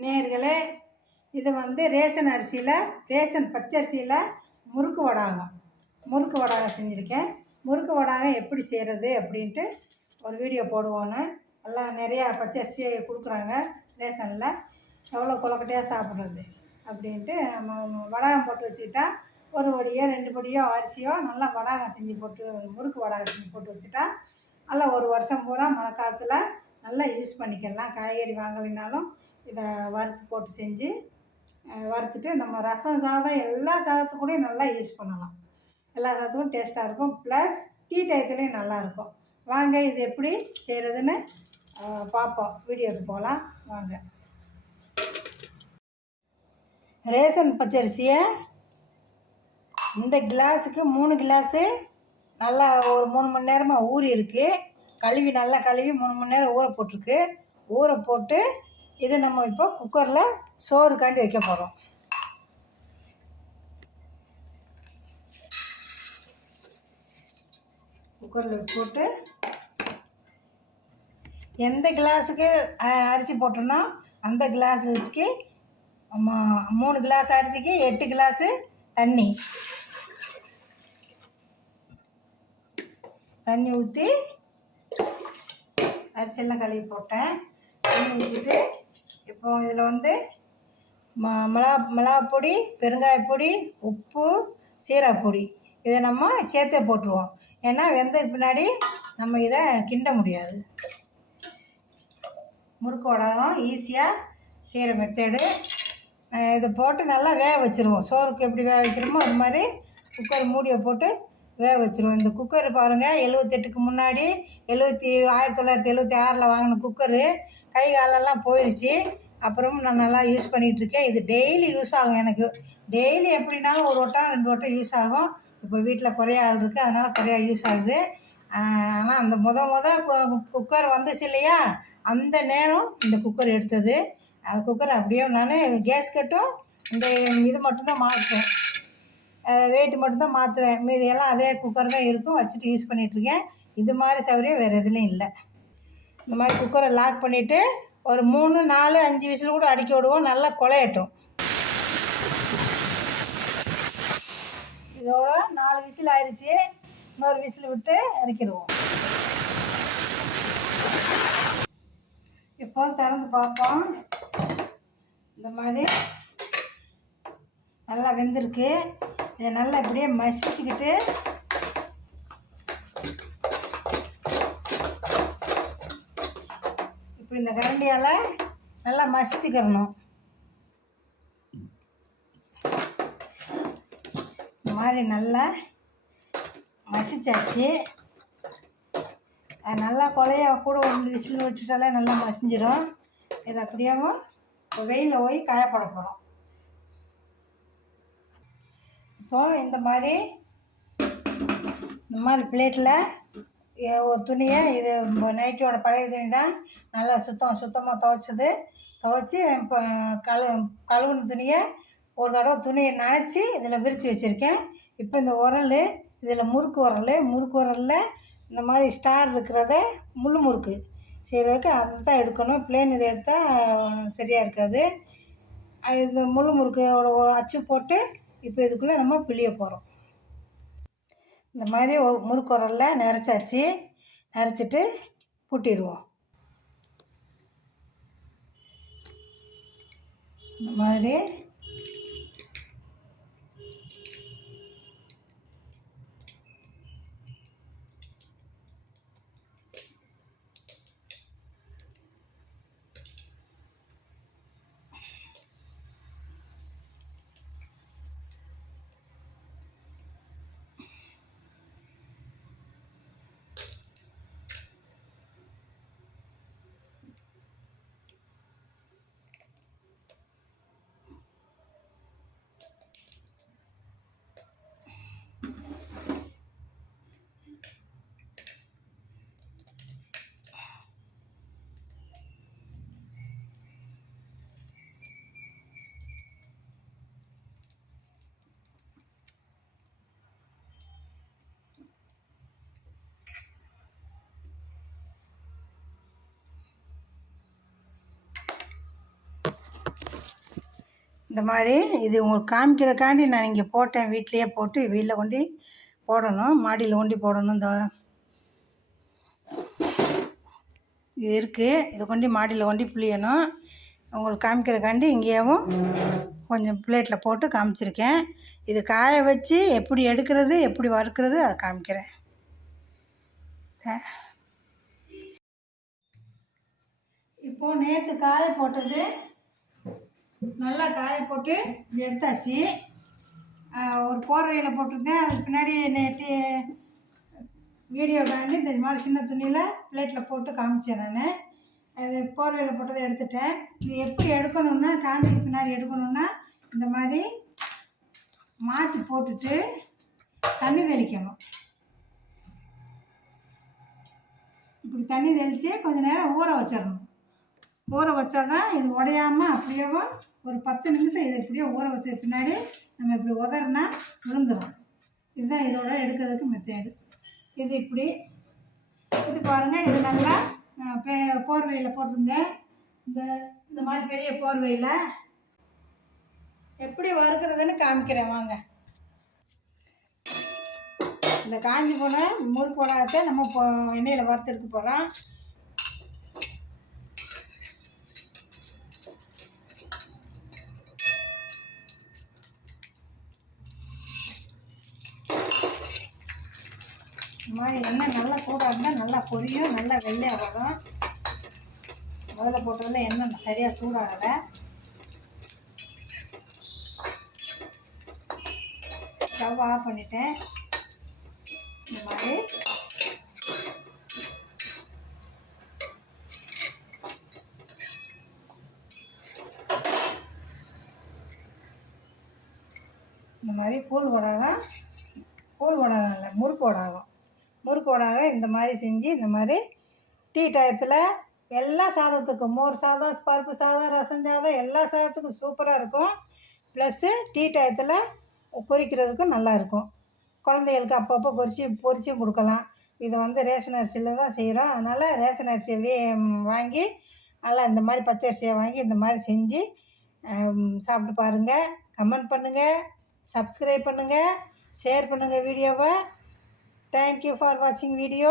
நேர்களே, இது வந்து ரேஷன் அரிசியில், ரேஷன் பச்சரிசியில் முறுக்கு வடாகம் செஞ்சுருக்கேன். முறுக்கு வடாகம் எப்படி செய்கிறது அப்படின்ட்டு ஒரு வீடியோ போடுவோன்னு. எல்லாம் நிறையா பச்சரிசியை கொடுக்குறாங்க ரேஷனில், எவ்வளோ கொலக்கட்டையாக சாப்பிட்றது அப்படின்ட்டு நம்ம வடாகம் போட்டு வச்சுக்கிட்டா, ஒரு படியோ 2 படியோ அரிசியோ நல்லா வடாகம் செஞ்சு போட்டு, முறுக்கு வடாகம் செஞ்சு போட்டு வச்சுட்டா நல்லா ஒரு வருஷம் பூரா மழை காலத்தில் நல்லா யூஸ் பண்ணிக்கலாம். காய்கறி வாங்கலைனாலும் இதை வறுத்து போட்டு செஞ்சு வறுத்துட்டு நம்ம ரசம் சாதம் எல்லா சாதத்துக்கூடையும் நல்லா யூஸ் பண்ணலாம். எல்லா சாதத்துக்கும் டேஸ்ட்டாக இருக்கும். ப்ளஸ் டீ டயத்துலேயும் நல்லாயிருக்கும். வாங்க இது எப்படி செய்கிறதுன்னு பார்ப்போம். வீடியோக்கு போகலாம் வாங்க. ரேஷன் பச்சரிசியை இந்த கிளாஸுக்கு 3 கிளாஸு நல்லா ஒரு 3 மணி நேரமாக ஊறி இருக்குது. நல்லா கழுவி 3 மணி நேரம் ஊற போட்டிருக்கு. ஊற போட்டு இது நம்ம இப்போ குக்கரில் சோறுக்காண்டி வைக்க போகிறோம். குக்கரில் போட்டு எந்த கிளாஸுக்கு அரிசி போட்டோன்னா அந்த கிளாஸ் வச்சுக்கு 3 கிளாஸ் அரிசிக்கு 8 கிளாஸு தண்ணி ஊற்றி அரிசியெல்லாம் கழுவி போட்டேன். தண்ணி ஊற்றிட்டு இப்போ இதில் வந்து மிளகாப்பொடி, பெருங்காயப்பொடி, உப்பு, சீரகப்பொடி இதை நம்ம சேர்த்தே போட்டுருவோம். ஏன்னா வெந்த பின்னாடி நம்ம இதை கிண்ட முடியாது. முறுக்கு வடகம் ஈஸியாக செய்கிற மெத்தேடு. இதை போட்டு நல்லா வேக வச்சுருவோம். சோறுக்கு எப்படி வேக வைக்கிறோமோ அது மாதிரி குக்கர் மூடியை போட்டு வேக வச்சுருவோம். இந்த குக்கர் பாருங்கள், 78க்கு முன்னாடி 1976 வாங்கின குக்கரு. கை காலெல்லாம் போயிடுச்சு. அப்புறமும் நான் நல்லா யூஸ் பண்ணிகிட்ருக்கேன். இது டெய்லி யூஸ் ஆகும் எனக்கு. டெய்லி எப்படின்னாலும் ஒரு வட்டம் 2 வட்டம் யூஸ் ஆகும். இப்போ வீட்டில் குறைய ஆள் இருக்குது, அதனால் குறையா யூஸ் ஆகுது. ஆனால் அந்த குக்கர் வந்துச்சு இல்லையா, அந்த நேரம் இந்த குக்கர் எடுத்தது. அந்த குக்கர் அப்படியே நான் கேஸ்கட்டும் இந்த இது மட்டும்தான் மாற்றுவேன், வெயிட் மட்டும்தான் மாற்றுவேன். மீதியெல்லாம் அதே குக்கர் தான் இருக்கும், வச்சுட்டு யூஸ் பண்ணிகிட்ருக்கேன். இது மாதிரி சௌகரியம் வேறு எதுலேயும் இல்லை. இந்த மாதிரி குக்கரை லாக் பண்ணிவிட்டு ஒரு 3, 4, 5 விசில் கூட அடிக்க விடுவோம். நல்லா குழையட்டும். இதோட 4 விசில் ஆயிடுச்சு. இன்னொரு விசில் விட்டு இறக்கிடுவோம். இப்போ திறந்து பார்ப்போம். இந்த மாதிரி நல்லா வெந்திருக்கு. இதை நல்லா இப்படியே மசிச்சுக்கிட்டு இப்படி இந்த கரண்டியால் நல்லா மசிச்சுக்கிறணும். இந்த மாதிரி நல்லா மசிச்சாச்சு. அது நல்லா குழைய கூட 1 விசில் விட்டுட்டாலே நல்லா மசிஞ்சிடும். இதை அப்படியேவும் இப்போ வெயிலில் போய் காயப்பட போகிறோம். இப்போது இந்த மாதிரி பிளேட்டில் ஒரு துணியை, இது நைட்டியோட பழைய துணி தான், நல்லா சுத்தமாக துவைச்சி இப்போ கழுவுன துணியை ஒரு தடவை துணியை நனைச்சி இதில் விரித்து வச்சுருக்கேன். இப்போ இந்த உரல், இதில் முறுக்கு உரலில் இந்த மாதிரி ஸ்டார் இருக்கிறத முள் முறுக்கு செய்கிறதுக்கு அதை தான் எடுக்கணும். பிளேன் இதை எடுத்தால் சரியாக இருக்காது. இந்த முள் முறுக்கோட அச்சு போட்டு இப்போ இதுக்குள்ளே நம்ம பிழிய போகிறோம். இந்த மாதிரி முறுக்கு உரலில் நரைச்சிட்டு பூட்டிடுவோம். இந்த மாதிரி இந்த மாதிரி இது உங்களுக்கு காமிக்கிறதுக்காண்டி நான் இங்கே போட்டேன். வீட்லேயே போட்டு வீட்டில் கொண்டு போடணும், மாடியில் கொண்டு போடணும். இந்த இது இருக்குது, இதை கொண்டு மாடியில் கொண்டு புளியணும். உங்களுக்கு காமிக்கிறதுக்காண்டி இங்கேயும் கொஞ்சம் பிளேட்டில் போட்டு காமிச்சிருக்கேன். இது காய வச்சு எப்படி எடுக்கிறது எப்படி வறுக்கிறது அதை காமிக்கிறேன். இப்போது நேற்று காய போட்டது நல்லா காய போட்டு எடுத்தாச்சு. ஒரு போர்வையில் போட்டிருந்தேன். அதுக்கு பின்னாடி நேற்று வீடியோக்காண்டி இந்த மாதிரி சின்ன துணியில் பிளேட்டில் போட்டு காமிச்சேன். நான் அது போர்வையில் போட்டதை எடுத்துட்டேன். இது எப்படி எடுக்கணுன்னா, காஞ்சதுக்கு பின்னாடி எடுக்கணுன்னா இந்த மாதிரி மாற்றி போட்டுட்டு தண்ணி தெளிக்கணும். இப்படி தண்ணி தெளித்து கொஞ்சம் நேரம் ஊற வச்சிடணும். ஊற வச்சா தான் இது உடையாமல் அப்படியே ஒரு 10 நிமிஷம் இதை இப்படியே ஊற வச்ச பின்னாடி நம்ம இப்படி உதறினா விழுந்துடும். இதுதான் இதோட எடுக்கிறதுக்கு மெத்தேடு. இது இப்படி பாருங்கள். இது நல்லா போர்வையில் போட்டிருந்தேன். இந்த மாதிரி பெரிய போர்வையில் எப்படி வறுக்கிறதுன்னு காமிக்கிறேன் வாங்க. இந்த காஞ்சி போன முறுக்கு வடாகத்தை நம்ம இப்போ எண்ணெயில் வறுத்தெடுக்க போகிறோம். இந்த மாதிரி எண்ணெய் நல்லா சூடாக இருந்தால் நல்லா பொரியும், நல்லா வெள்ளையாக வரும். முதல்ல போட்டதில் எண்ணெய் சரியாக சூடாகலை. ஸ்டவ் ஆஃப் பண்ணிட்டேன். இந்த மாதிரி கூழ் வடாகம் இல்லை முறுக்கு வடாகம் இந்த மாதிரி செஞ்சு இந்த மாதிரி டீ டயத்தில் எல்லா சாதத்துக்கும், மோர் சாதம், பருப்பு சாதம், ரசம் சாதம் எல்லா சாதத்துக்கும் சூப்பராக இருக்கும். ப்ளஸ்ஸு டீ டயத்தில் பொரிக்கிறதுக்கும் நல்லாயிருக்கும். குழந்தைகளுக்கு அப்பப்போ பொரிச்சும் கொடுக்கலாம். இதை ரேஷன் அரிசியில் தான் செய்கிறோம். அதனால் ரேஷன் அரிசியை வாங்கி நல்லா இந்த மாதிரி பச்சை அரிசியை வாங்கி இந்த மாதிரி செஞ்சு சாப்பிட்டு பாருங்கள். கமெண்ட் பண்ணுங்கள், சப்ஸ்கிரைப் பண்ணுங்கள், ஷேர் பண்ணுங்கள் வீடியோவை. தேங்க்யூ ஃபார் வாட்சிங் வீடியோ.